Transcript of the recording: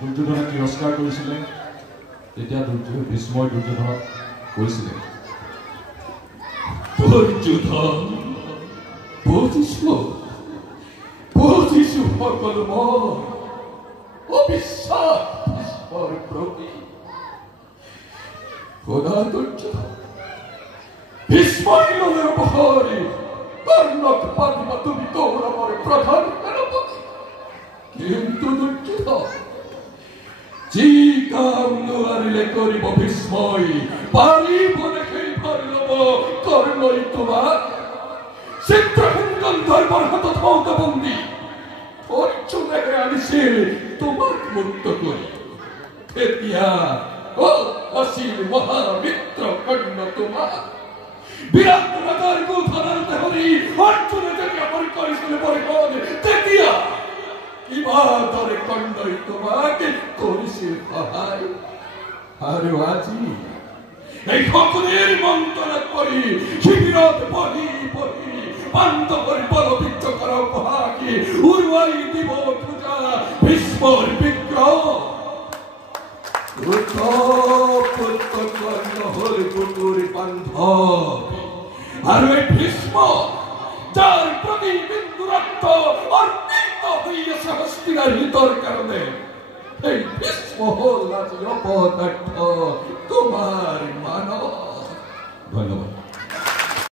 দুৰ্যোধনে তিৰস্কাৰ কৰিছিলে তেতিয়া ভীষ্মই দুৰ্যোধনক কৈছিলে, দুৰ্যোধন বুজিছো সকলো মই অবিশ্বাস ভীষ্মৰ প্ৰতি। দুৰ্যোধন ভীষ্মক ললে উপহাৰী কৰ্ণক পাতিবা তুমি কৌৰৱৰ প্ৰধান সেনাপতি। কিন্তু দুৰ্যোধন যি কাম নোৱাৰিলে কৰিব ভীষ্মই পাৰিবনে সেই ভাৰ ল'ব কৰ্ণই তোমাক চিত্ৰহীন গন্ধৰ্বৰ হাতত হওঁতে বন্দী অৰ্জুনেহে আনিছিল তোমাক মুক্ত কৰি। তেতিয়া আছিল মহামিত্ৰ কৰ্ণ তোমাক বিৰাট ৰজাৰ গোধনৰ দেহৰি অৰ্জুনে যেতিয়া পৰি কৰিছিল পৰিষদ তেতিয়া কিবা দৰে কৰ্ণই তোমাক কৰিছিল সহায়। আৰু আজি এই সকলোৰে মন্ত্ৰণাত পৰি শিবিৰত বহি পাণ্ডৱৰ বলবীৰ্য কৰা উপহাসী উৰুৱাই দিব খোজা ভীষ্মৰ বিগ্ৰহ হল পুতুৰ বান্ধৱ। আৰু এই ভীষ্ম যাৰ প্ৰতি বিন্দু ৰক্ত অৰ্পিত হৈ আছে হস্তিনাৰ হিতৰ কাৰণে, এই ভীষ্ম হল আজি অপদাৰ্থ তোমাৰ মানৱ। ধন্যবাদ।